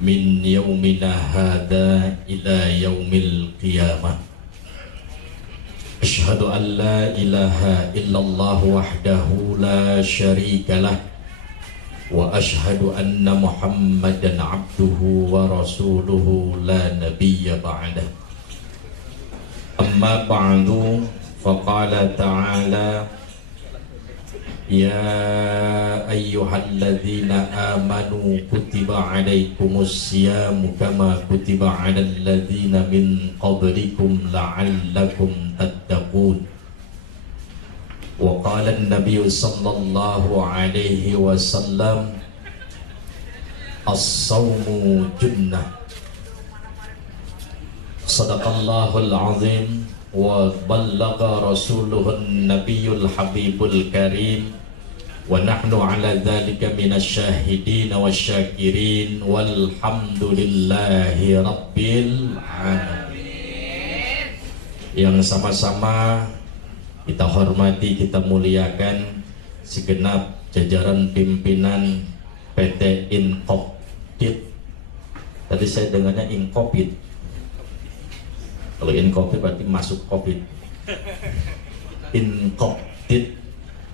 min yaumina hadza ila yaumil qiyamah. Asyhadu an la ilaha illallah wahdahu la syarikalah wa asyhadu anna Muhammadan abduhu wa rasuluhu la nabiyya ba'dah. Amma ba'du, faqala ta'ala ya ayyuhalladzina amanu kutiba alaikumus siyamu kama kutiba alal ladzina min qablikum la'allakum tattaqun. Wa qala an-nabiy sallallahu alaihi wasallam as-sawmu junnah. Sadaqallahul azim wa ballagha rasuluhun nabiyul habibul karim wa nahnu ala dhalika minasyahidin wasyakirin walhamdulillahi rabbil alamin. Yang sama-sama kita hormati, kita muliakan segenap jajaran pimpinan PT Inkopit. Tadi saya dengarnya Inkopit. Kalau Inkopit berarti masuk Covid. Inkopit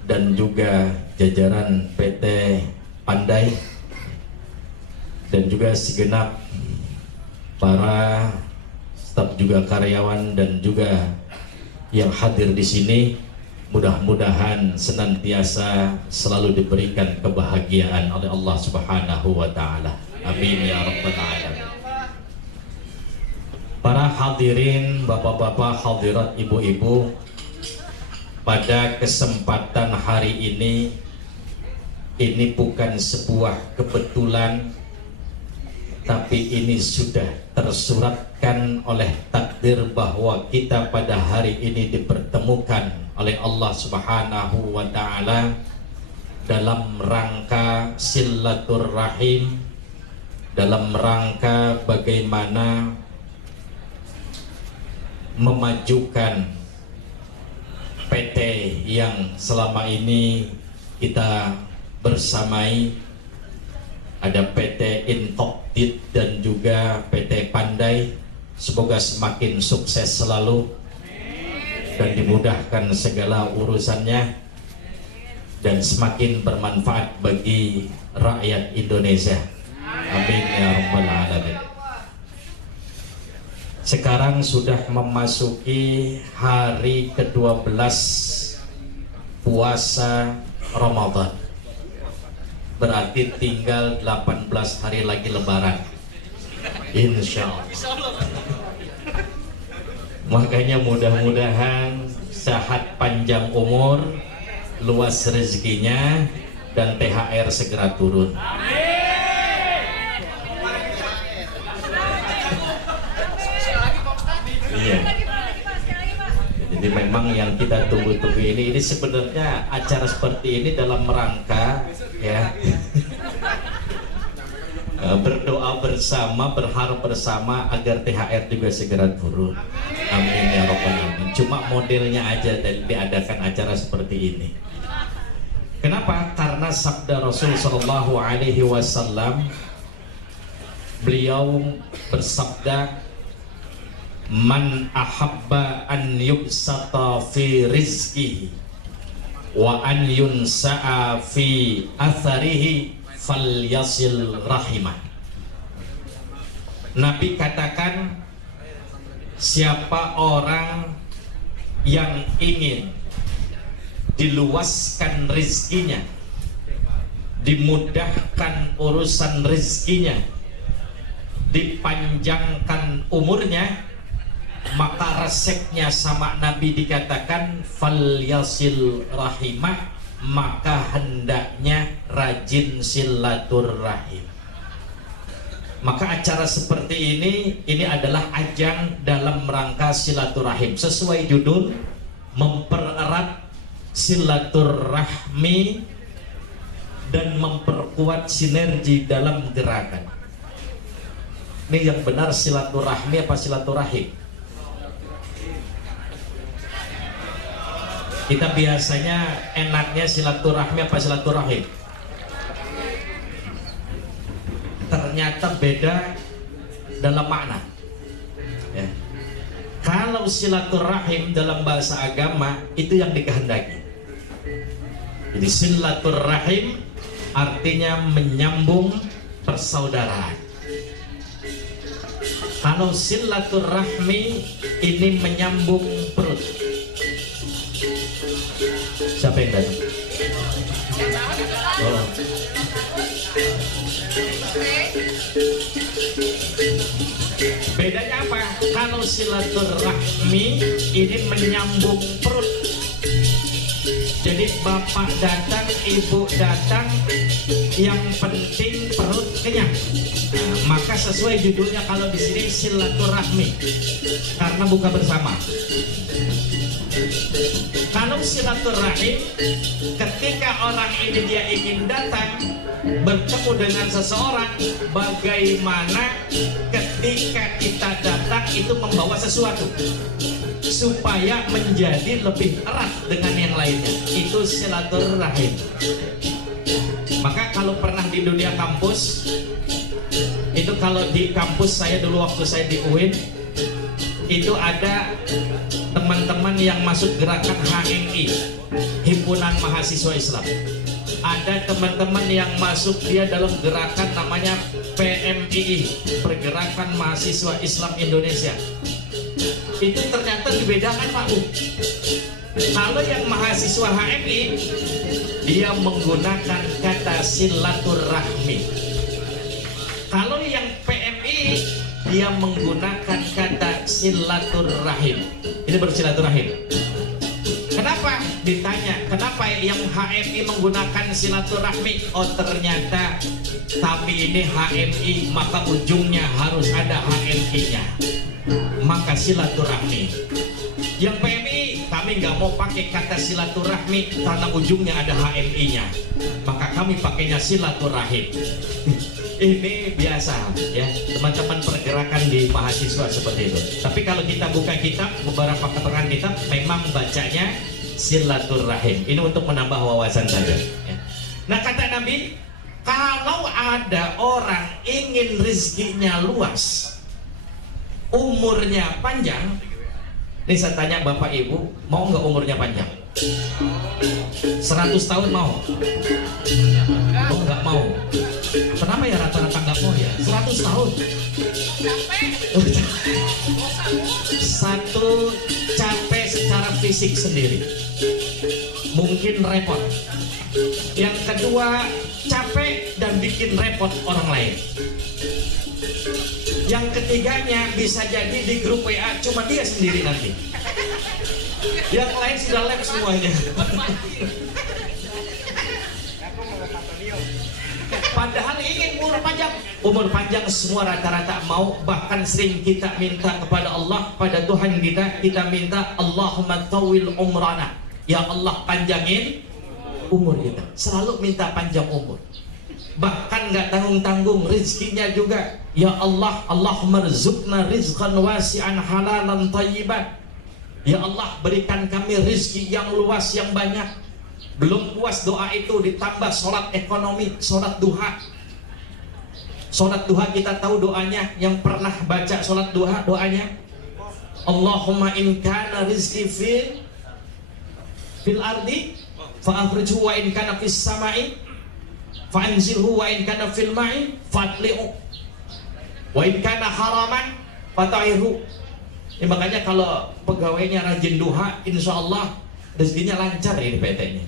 dan juga jajaran PT Pandai dan juga segenap para staf juga karyawan dan juga yang hadir di sini, mudah-mudahan senantiasa selalu diberikan kebahagiaan oleh Allah Subhanahu wa taala. Amin ya rabbal alamin. Para hadirin, bapak-bapak, hadirat, ibu-ibu, pada kesempatan hari ini bukan sebuah kebetulan, tapi ini sudah tersuratkan oleh takdir bahwa kita pada hari ini dipertemukan oleh Allah Subhanahu wa taala dalam rangka silaturahim, dalam rangka bagaimana memajukan PT yang selama ini kita bersamai. Ada PT Inkopit dan juga PT Pandai. Semoga semakin sukses selalu dan dimudahkan segala urusannya dan semakin bermanfaat bagi rakyat Indonesia. Amin ya rabbal alamin. Sekarang sudah memasuki hari ke-12 puasa Ramadan. Berarti tinggal 18 hari lagi lebaran. Insya Allah. Makanya mudah-mudahan sehat, panjang umur, luas rezekinya, dan THR segera turun. Iya. Jadi memang yang kita tunggu-tunggu ini sebenarnya acara seperti ini dalam rangka ya berdoa bersama, berharap bersama agar THR juga segera turun. Amin ya rabbal alamin. Cuma modelnya aja dan diadakan acara seperti ini. Kenapa? Karena sabda Rasul Shallallahu Alaihi Wasallam, beliau bersabda, man ahabba an yubsata fi rizqihi wa an yunsa'a fi atharihi falyasil rahimah. Nabi katakan, siapa orang yang ingin diluaskan rizkinya, dimudahkan urusan rizkinya, dipanjangkan umurnya, maka resepnya sama Nabi dikatakan falyasil rahimah, maka hendaknya rajin silaturahim. Maka acara seperti ini adalah ajang dalam rangka silaturahim. Sesuai judul, mempererat silaturahmi dan memperkuat sinergi dalam gerakan. Ini yang benar silaturahmi apa silaturahim? Kita biasanya enaknya silaturahmi apa silaturahim? ternyata beda dalam makna ya. Kalau silaturahim dalam bahasa agama itu yang dikehendaki. Jadi silaturahim artinya menyambung persaudaraan. Kalau silaturahmi ini menyambung perut. Siapa yang datang? Oh. Bedanya apa? Kalau silaturahmi ini menyambung perut. Jadi bapak datang, ibu datang, yang penting perut kenyang. Nah, maka sesuai judulnya kalau di sini silaturahmi, karena buka bersama. Kalau silaturahim, ketika orang ini dia ingin datang bertemu dengan seseorang, bagaimana ketika kita datang itu membawa sesuatu supaya menjadi lebih erat dengan yang lainnya, itu silaturahim. Maka kalau pernah di dunia kampus, itu kalau di kampus saya dulu waktu saya di UIN, itu ada teman-teman yang masuk gerakan HMI, Himpunan Mahasiswa Islam. Ada teman-teman yang masuk dia dalam gerakan namanya PMII, Pergerakan Mahasiswa Islam Indonesia. Itu ternyata dibedakan Pak U. Kalau yang mahasiswa HMI, dia menggunakan kata silaturahmi. Kalau yang PMI, dia menggunakan kata silaturahim. Ini bersilaturahim. Kenapa? Ditanya, kenapa yang HMI menggunakan silaturahmi? Oh, ternyata kami ini HMI, maka ujungnya harus ada HMI-nya. Maka silaturahmi. Yang PMI, kami nggak mau pakai kata silaturahmi karena ujungnya ada HMI-nya. Maka kami pakainya silaturahim. Ini biasa ya, teman-teman pergerakan di mahasiswa seperti itu. Tapi kalau kita buka kitab, beberapa keterangan kitab memang bacanya silaturahim. Ini untuk menambah wawasan saja ya. Nah, kata Nabi, kalau ada orang ingin rezekinya luas, umurnya panjang, ini saya tanya Bapak Ibu, mau nggak umurnya panjang? 100 tahun mau? Oh, nggak mau. Kenapa ya rata-rata nggak mau ya? 100 tahun. Satu, capek secara fisik sendiri, mungkin repot. Yang kedua, capek dan bikin repot orang lain. Yang ketiganya bisa jadi di grup WA cuma dia sendiri nanti. Yang lain sudah lab semuanya. Padahal ingin umur panjang semua rata-rata mau, bahkan sering kita minta kepada Allah, pada Tuhan kita minta Allahumma tawil umrana, ya Allah panjangin umur kita, selalu minta panjang umur. Bahkan nggak tanggung-tanggung rezekinya juga, ya Allah, Allahumma rizqna rizqan wasi'an halalan thayyiban. Ya Allah, berikan kami rezeki yang luas, yang banyak. Belum puas doa itu, ditambah sholat ekonomi, sholat duha. Sholat duha kita tahu doanya, yang pernah baca sholat duha doanya, Allahumma in kana rizqi fil ardi fa'afrijhu wa in kana fis samai fa'anzilhu wa in kana fil ma'i fatli'u wa in kana haraman fata'irhu. Ya, makanya kalau pegawainya rajin duha, insya Allah rezekinya lancar ini PT-nya.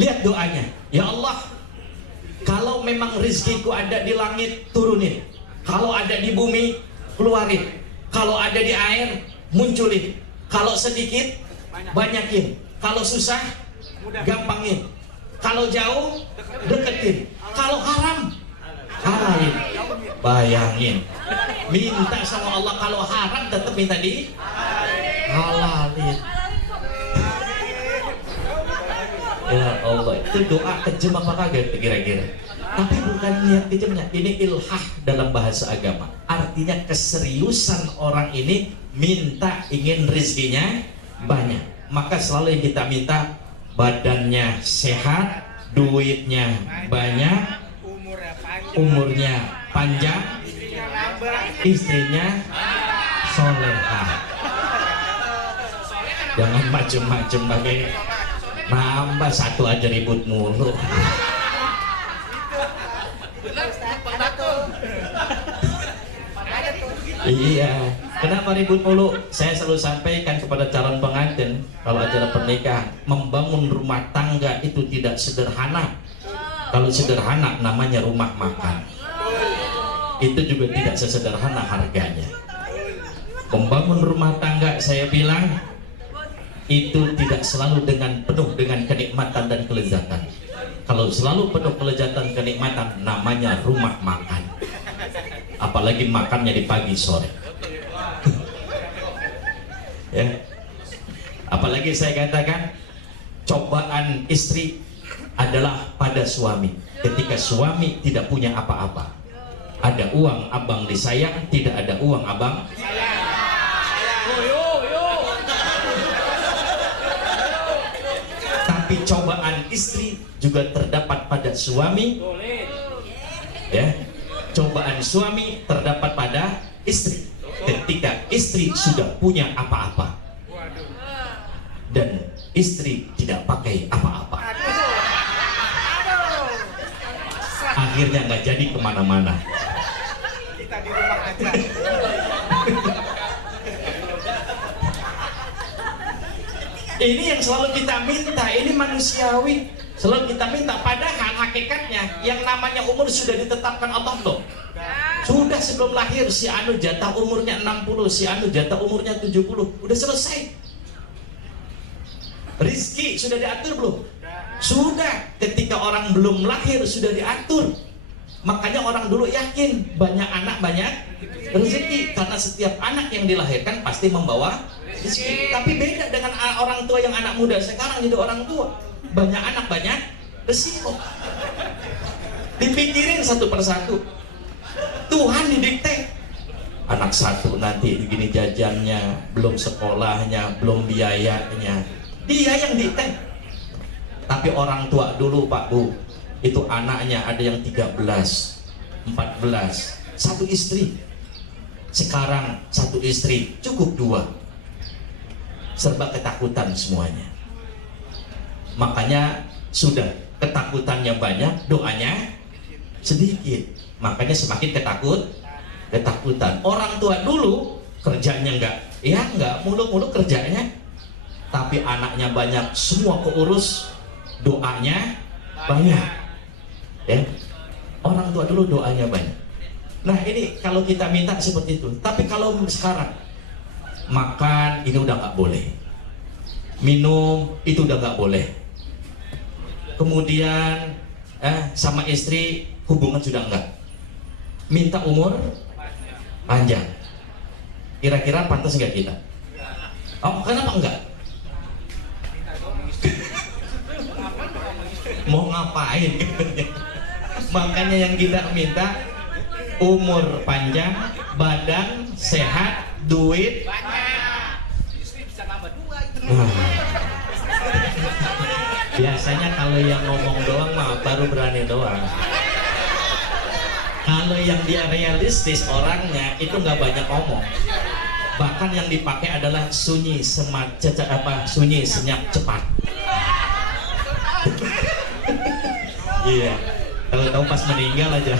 Lihat doanya, ya Allah, kalau memang rezekiku ada di langit, turunin. Kalau ada di bumi, keluarin. Kalau ada di air, munculin. Kalau sedikit, banyakin. Kalau susah, gampangin. Kalau jauh, deketin. Kalau haram, halalin. Bayangin, minta sama Allah, kalau haram tetap minta di halalin. Ya Allah, itu doa kejem apa kagak kira-kira? Tapi bukan niat kejemnya, ini ilhah dalam bahasa agama. Artinya keseriusan orang ini minta ingin rezekinya banyak. Maka selalu yang kita minta badannya sehat, duitnya banyak, umurnya panjang, istrinya solehah. Jangan macem-macem pakai nambah satu aja ribut mulu. Iya, kenapa ribut mulu? Saya selalu sampaikan kepada calon pengantin kalau acara pernikahan, membangun rumah tangga itu tidak sederhana. Kalau sederhana namanya rumah makan. Itu juga tidak sesederhana harganya. Membangun rumah tangga, saya bilang, itu tidak selalu penuh dengan kenikmatan dan kelezatan. Kalau selalu penuh kelezatan kenikmatan namanya rumah makan. Apalagi makannya di pagi sore. Ya. Apalagi saya katakan cobaan istri adalah pada suami. Ketika suami tidak punya apa-apa, ada uang abang disayang, tidak ada uang abang sayang. Tapi cobaan istri juga terdapat pada suami. Ya. Cobaan suami terdapat pada istri ketika istri sudah punya apa-apa dan istri tidak pakai apa-apa, akhirnya nggak jadi kemana-mana. Kita di rumah aja. Ini yang selalu kita minta, ini manusiawi. Selalu kita minta, padahal hakikatnya yang namanya umur sudah ditetapkan Allah loh. Sudah sebelum lahir si anu jatah umurnya 60, si anu jatah umurnya 70, udah selesai. Rizki sudah diatur belum? Sudah. Ketika orang belum lahir sudah diatur. Makanya orang dulu yakin banyak anak banyak rezeki, karena setiap anak yang dilahirkan pasti membawa rezeki. Tapi beda dengan orang tua yang anak muda sekarang jadi orang tua. Banyak anak banyak resiko. Dipikirin satu persatu. Tuhan didikte. Anak satu nanti begini jajannya, belum sekolahnya, belum biayanya. Dia yang dikte. Tapi orang tua dulu Pak Bu, itu anaknya ada yang 13, 14, satu istri. Sekarang satu istri cukup 2. Serba ketakutan semuanya. Makanya sudah ketakutannya banyak, doanya sedikit. Makanya semakin ketakutan. Orang tua dulu kerjanya enggak muluk-muluk kerjanya, tapi anaknya banyak, semua keurus, doanya banyak. Ya, orang tua dulu doanya banyak. Nah ini kalau kita minta seperti itu. Tapi kalau sekarang makan ini udah nggak boleh, minum itu udah nggak boleh. Kemudian sama istri hubungan sudah enggak. Minta umur panjang. Kira-kira pantas enggak kita? Oh, kenapa enggak? Mau ngapain? Makanya yang kita minta umur panjang, badan sehat, duit banyak. Istri bisa nambah 2 itu. Biasanya kalau yang ngomong doang mah baru berani doang. Kalau yang dia realistis orangnya itu nggak banyak ngomong. Bahkan yang dipakai adalah sunyi sunyi senyap cepat. Iya. Kalau tahu pas meninggal aja.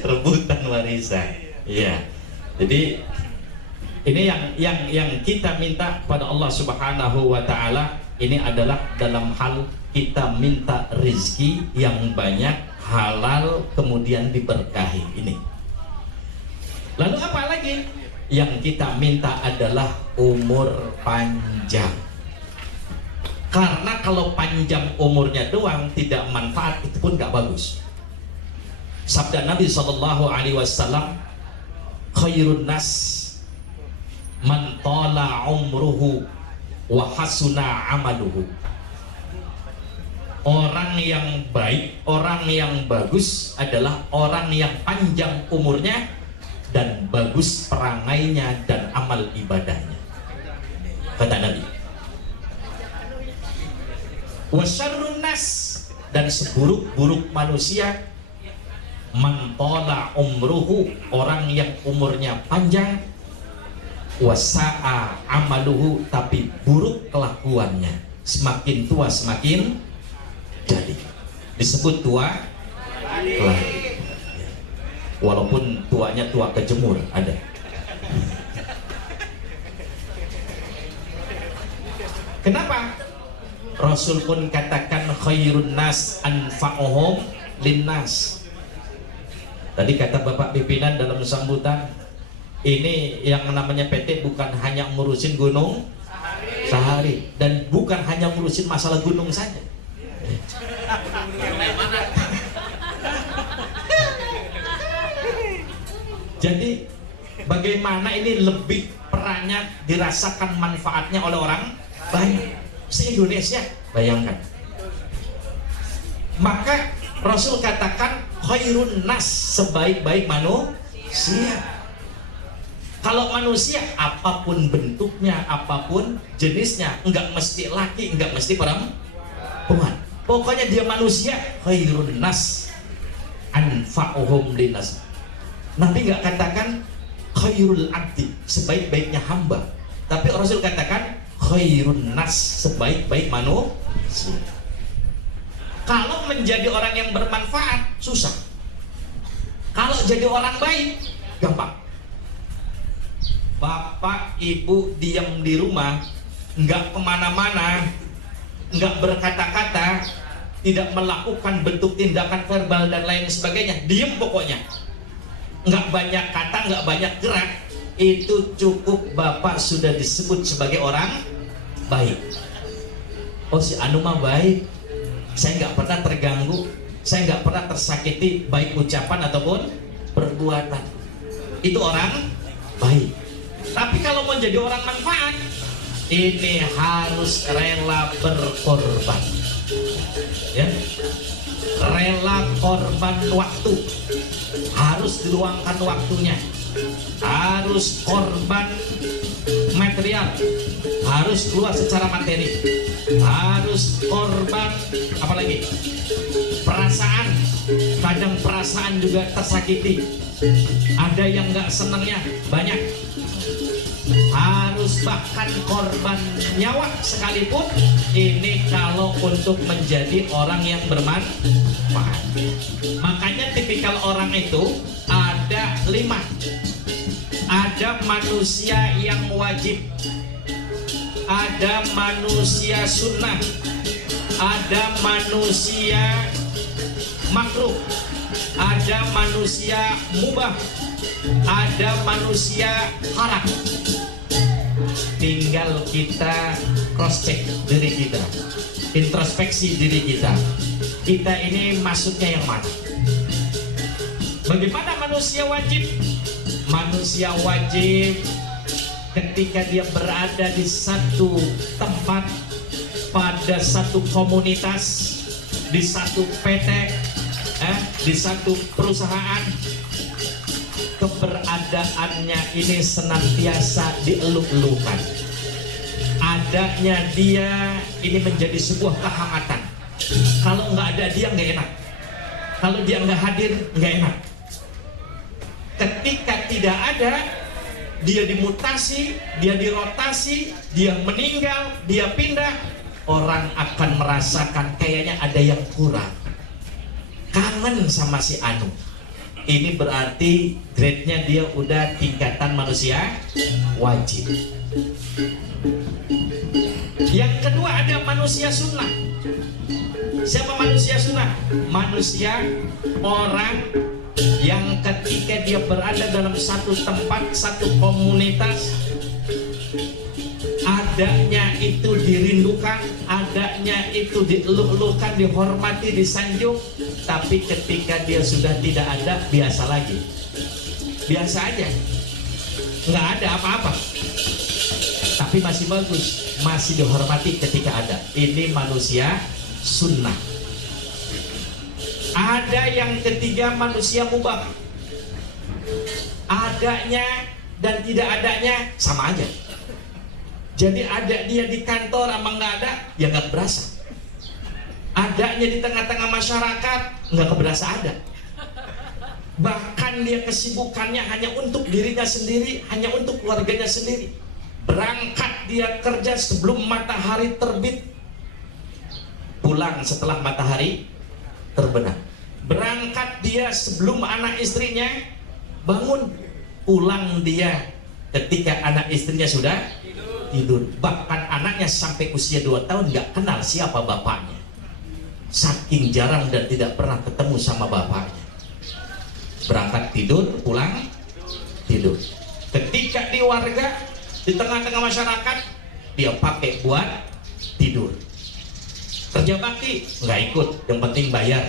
Rebutan warisan. Iya. Jadi ini yang kita minta pada Allah Subhanahu wa taala, ini adalah dalam hal kita minta rezeki yang banyak, halal, kemudian diberkahi ini. Lalu apa lagi? Yang kita minta adalah umur panjang. Karena kalau panjang umurnya doang tidak manfaat, itu pun gak bagus. Sabda Nabi SAW, khairun nas man tala umruhu wa hasuna amaluhu. Orang yang baik, orang yang bagus adalah orang yang panjang umurnya dan bagus perangainya dan amal ibadahnya, kata Nabi. Wa syarrun nas, dan seburuk-buruk manusia man tala umruhu, orang yang umurnya panjang, wasa'a amaluhu, tapi buruk kelakuannya, semakin tua semakin jadi. Disebut tua keladi, walaupun tuanya tua kejemur ada. Kenapa? Rasul pun katakan khairun nas anfa'uhum linnas. Tadi kata Bapak pimpinan dalam sambutan, ini yang namanya PT bukan hanya ngurusin gunung Sahari, dan bukan hanya ngurusin masalah gunung saja. Jadi bagaimana ini lebih perannya dirasakan manfaatnya oleh orang banyak se-Indonesia, bayangkan. Maka Rasul katakan khairun nas, sebaik-baik manusia. Kalau manusia apapun bentuknya, apapun jenisnya, enggak mesti laki, enggak mesti perempuan, pokoknya dia manusia, khairun nas anfa'uhum linnas. Nabi enggak katakan khairul abdi, sebaik-baiknya hamba, tapi Rasul katakan khairun nas, sebaik-baik manusia. Kalau menjadi orang yang bermanfaat susah, kalau jadi orang baik gampang. Bapak ibu diam di rumah, nggak kemana-mana, nggak berkata-kata, tidak melakukan bentuk tindakan verbal dan lain sebagainya, diem pokoknya, nggak banyak kata, nggak banyak gerak, itu cukup Bapak sudah disebut sebagai orang baik. Oh, si anu mah baik, saya nggak pernah terganggu, saya nggak pernah tersakiti, baik ucapan ataupun perbuatan. Itu orang baik. Tapi kalau mau jadi orang manfaat, ini harus rela berkorban, ya, rela korban waktu, harus diluangkan waktunya, harus korban material, harus keluar secara materi, harus korban apalagi perasaan. Kadang perasaan juga tersakiti, ada yang nggak senangnya banyak, harus bahkan korban nyawa sekalipun. Ini kalau untuk menjadi orang yang bermanfaat. Makanya tipikal orang itu ada 5. Ada manusia yang wajib, ada manusia sunnah, ada manusia makruh, ada manusia mubah, ada manusia haram. Tinggal kita cross check diri kita, introspeksi diri kita, kita ini masuknya yang mana. Bagaimana manusia wajib? Manusia wajib ketika dia berada di satu tempat, pada satu komunitas, di satu PT, di satu perusahaan, keberadaannya ini senantiasa dieluk-elukan. Adanya dia ini menjadi sebuah kehangatan. Kalau nggak ada dia nggak enak, kalau dia nggak hadir nggak enak. Ketika tidak ada, dia dimutasi, dia dirotasi, dia meninggal, dia pindah, orang akan merasakan kayaknya ada yang kurang, kangen sama si anu. Ini berarti grade-nya dia udah tingkatan manusia wajib. Yang kedua ada manusia sunnah. Siapa manusia sunnah? Manusia orang yang ketika dia berada dalam satu tempat, satu komunitas, adanya itu dirindukan, adanya itu dieluk-elukan, dihormati, disanjung. Tapi ketika dia sudah tidak ada, biasa lagi, biasa aja, nggak ada apa-apa, tapi masih bagus, masih dihormati ketika ada. Ini manusia sunnah. Ada yang ketiga manusia mubah, adanya dan tidak adanya sama aja. Jadi ada dia di kantor sama nggak ada, ya nggak berasa. adanya di tengah-tengah masyarakat, nggak keberasa ada. Bahkan dia kesibukannya hanya untuk dirinya sendiri, hanya untuk keluarganya sendiri. Berangkat dia kerja sebelum matahari terbit, pulang setelah matahari terbenam. Berangkat dia sebelum anak istrinya bangun, pulang dia ketika anak istrinya sudah tidur. Bahkan anaknya sampai usia 2 tahun nggak kenal siapa bapaknya, saking jarang dan tidak pernah ketemu sama bapaknya. Berangkat tidur, pulang tidur. Ketika di warga, di tengah-tengah masyarakat, dia pakai buat tidur. Kerja bakti nggak ikut, yang penting bayar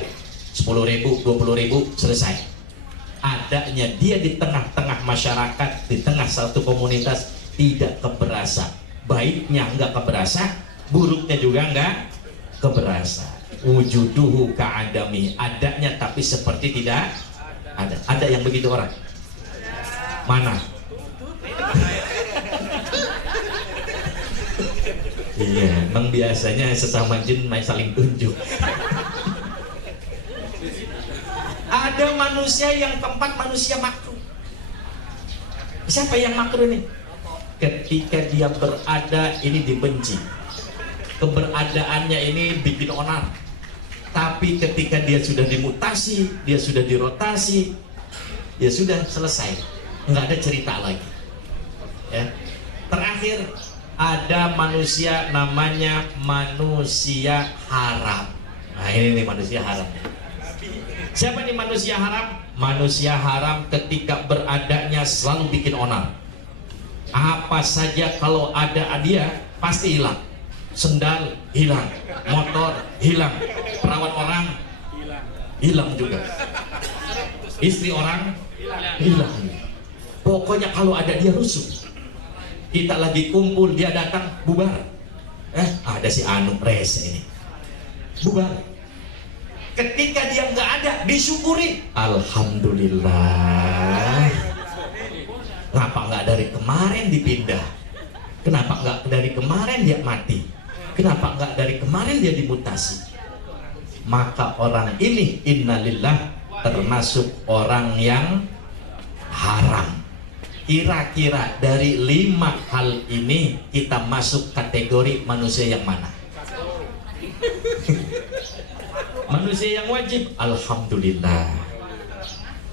10.000, 20.000, selesai. Adanya dia di tengah-tengah masyarakat, di tengah satu komunitas, tidak keberasa. Baiknya nggak keberasa, buruknya juga nggak keberasa. Wujuduhu ka'adami, adanya tapi seperti tidak ada. Ada yang begitu orang? Mana? Iya, memang biasanya sesama jin main saling tunjuk. Ada manusia yang keempat, manusia makruh. Siapa yang makruh ini? Ketika dia berada ini dibenci, keberadaannya ini bikin onar. Tapi ketika dia sudah dimutasi, dia sudah dirotasi, ya sudah selesai, nggak ada cerita lagi. Ya. Terakhir ada manusia namanya manusia haram. Nah ini nih manusia haram. Siapa nih manusia haram? Manusia haram ketika beradanya selalu bikin onar. Apa saja kalau ada dia pasti hilang. Sendal hilang, motor hilang, perawat orang hilang juga, istri orang hilang. Pokoknya kalau ada dia rusuh. Kita lagi kumpul, dia datang, bubar. Ada si Anu rese ini, bubar. Ketika dia nggak ada, disyukuri, alhamdulillah. Kenapa nggak dari kemarin dipindah? Kenapa nggak dari kemarin dia mati? Kenapa nggak dari kemarin dia dimutasi? Maka orang ini innalillah termasuk orang yang haram. Kira-kira dari 5 hal ini kita masuk kategori manusia yang mana? Manusia yang wajib, alhamdulillah.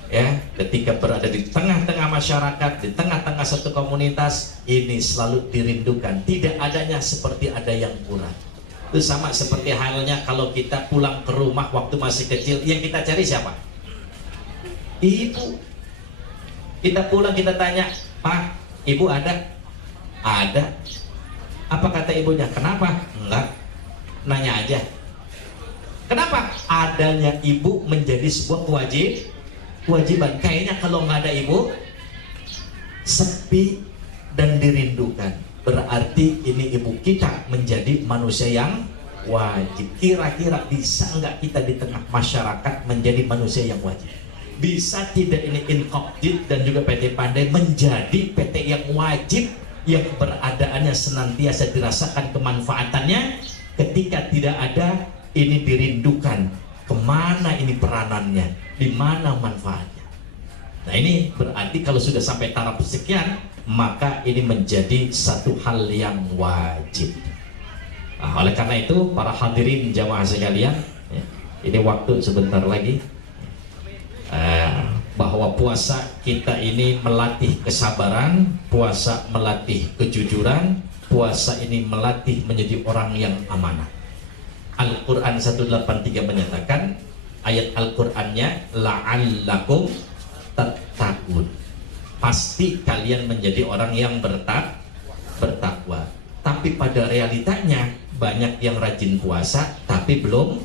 Ya, ketika berada di tengah-tengah masyarakat, di tengah-tengah satu komunitas, ini selalu dirindukan. Tidak adanya seperti ada yang kurang. Itu sama seperti halnya kalau kita pulang ke rumah waktu masih kecil, yang kita cari siapa? Ibu. Kita pulang, kita tanya, Pak, ibu ada? Ada. Apa kata ibunya? Kenapa? Enggak. Nanya aja. Kenapa? Adanya ibu menjadi sebuah kewajiban. Kayaknya kalau nggak ada ibu, sepi dan dirindukan. Berarti ini ibu kita menjadi manusia yang wajib. Kira-kira bisa nggak kita di tengah masyarakat menjadi manusia yang wajib? Bisa tidak ini Inqabdid dan juga PT Pandai menjadi PT yang wajib, yang beradaannya senantiasa dirasakan kemanfaatannya? Ketika tidak ada, ini dirindukan. Kemana ini peranannya? Di mana manfaatnya? Nah ini berarti kalau sudah sampai taraf sekian, maka ini menjadi satu hal yang wajib. Nah, oleh karena itu para hadirin jamaah sekalian, ya, ini waktu sebentar lagi, bahwa puasa kita ini melatih kesabaran, puasa melatih kejujuran, puasa ini melatih menjadi orang yang amanah. Al-Quran 183 menyatakan, ayat Al-Qurannya, la'allakum tattaqun, pasti kalian menjadi orang yang bertakwa. Tapi pada realitanya banyak yang rajin puasa tapi belum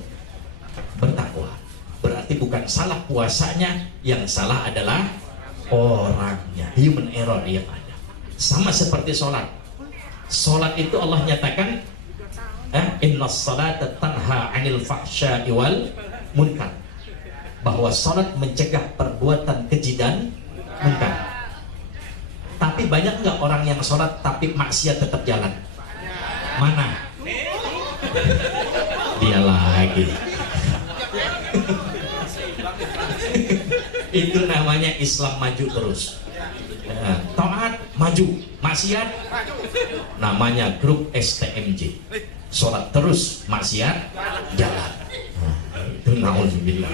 bertakwa. Berarti bukan salah puasanya, yang salah adalah orangnya, human error yang ada. Sama seperti sholat. Sholat itu Allah nyatakan, innas salata tanha 'anil fahsya'i wal munkar, bahwa sholat mencegah perbuatan keji dan munkar. Tapi banyak nggak orang yang sholat tapi maksiat tetap jalan? Mana? dia lagi. Itu namanya Islam maju terus. Taat maju, maksiat namanya grup STMJ. Sholat terus, maksiat jalan. Itu nauzubillah.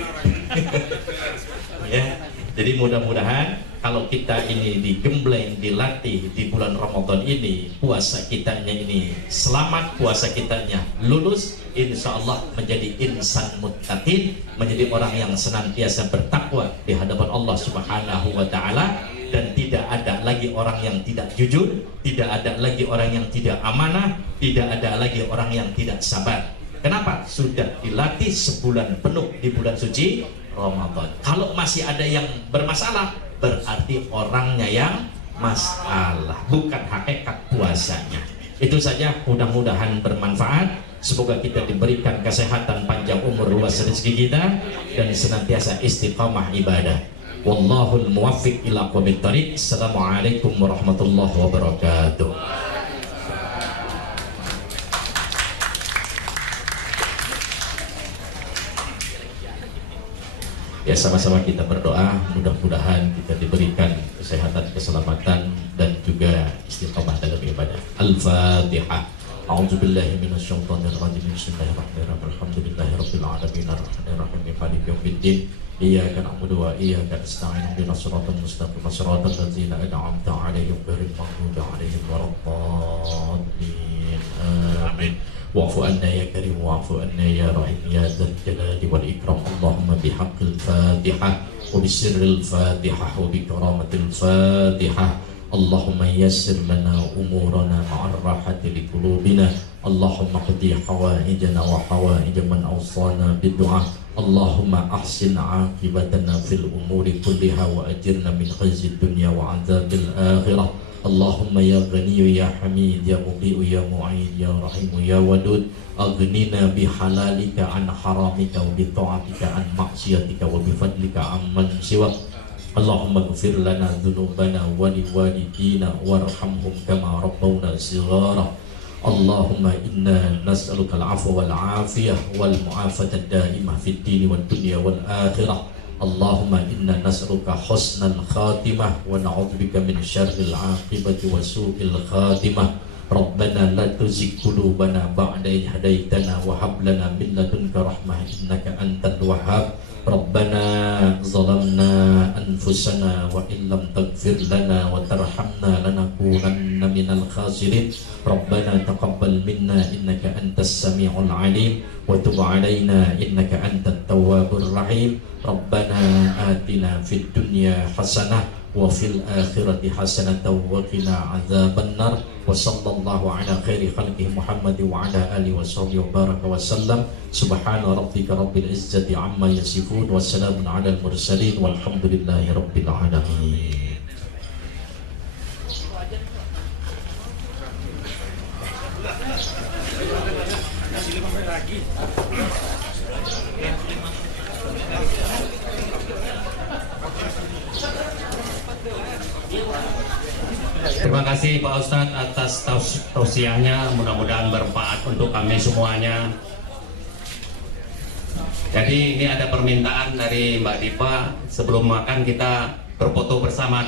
Ya, jadi mudah-mudahan kalau kita ini digembleng, dilatih di bulan Ramadan ini, puasa kitanya ini selamat, puasa kitanya lulus, insya Allah menjadi insan muttaqin, menjadi orang yang senantiasa bertakwa di hadapan Allah Subhanahu wa Ta'ala, dan tidak ada lagi orang yang tidak jujur, tidak ada lagi orang yang tidak amanah, tidak ada lagi orang yang tidak sabar. Kenapa? Sudah dilatih sebulan penuh di bulan suci Ramadan. Kalau masih ada yang bermasalah, berarti orangnya yang masalah, bukan hakikat puasanya. Itu saja, mudah-mudahan bermanfaat. Semoga kita diberikan kesehatan, panjang umur, luas rezeki kita, dan senantiasa istiqamah ibadah. Wallahul muwaffiq ila aqwamit thoriq. Assalamualaikum warahmatullahi wabarakatuh. Ya, sama-sama kita berdoa, mudah-mudahan kita diberikan kesehatan, keselamatan, dan juga istiqamah dalam ibadah. Al-Fatihah. A'udzubillahi minasyaitonir rajim. Bismillahirrahmanirrahim. Alhamdulillahirabbil alamin arrahmanirrahim maliki yaumiddin. Iyyaka na'budu wa iyyaka nasta'in. Ihdinas siratal mustaqim. Siratal ladzina an'amta 'alaihim ghairil maghdubi 'alaihim waladdallin. Amin. Wa'fu anna ya karim, wa'fu anna ya rahim, ya dzal jalali wal ikram. Allahumma bihaqqil Fatihah wa bisirril Fatihah wa bi karamatil Fatihah. Allahumma yassir lana umurana ma'ar rahati li qulubina. Allahumma qdi hawaijana wa hawaij man awsana bid-du'a. Allahumma ahsin 'aqibatana fil umuri kulliha wa ajirna min khizyid dunya wa 'adzabil akhirah. Allahumma ya Ghani ya Hamid ya Muqi'u ya Mu'id ya Rahim ya Wadud, aghnina bihalalika an haramika wa bi ta'atika an maksiatika wa bi fadlika amman siwak. Allahumma ighfir lana dhunubana wa liwalidina warhamhum kama rabbawna shighara. Allahumma inna nas'aluka al-'afwa wal 'afiyah wal mu'afata ad-da'imah fid din wad dunya wal akhirah. Allahumma inna nas'aluka husnal khatimah wa na'udzubika min syarril 'aqibati wa su'il khatimah. Rabbana la tuzigh qulubana ba'da idh hadaitana wa hab lana min ladunka rahmah innaka antal wahhab. Rabbana zalamna anfusana wa illam taghfir lana wa tarhamna lanakunanna minal khasirin. Rabbana taqabbal minna innaka antas sami'ul 'alim wa tub 'alaina innaka antat tawwabur rahim. Rabbana atina fid dunya hasanah wa fil akhirati hasanatan wa qina adzabannar. Wa sallallahu ala khairi khalqihi Muhammad wa ala alihi wa sahbihi wa baraka wa sallam. Subhana rabbika rabbil izzati amma yasifun wa salamun ala al mursalin walhamdulillahi rabbil alamin. Terima kasih Pak Ustadz atas tausiahnya, mudah-mudahan bermanfaat untuk kami semuanya. Jadi ini ada permintaan dari Mbak Dipa, sebelum makan kita berfoto bersama.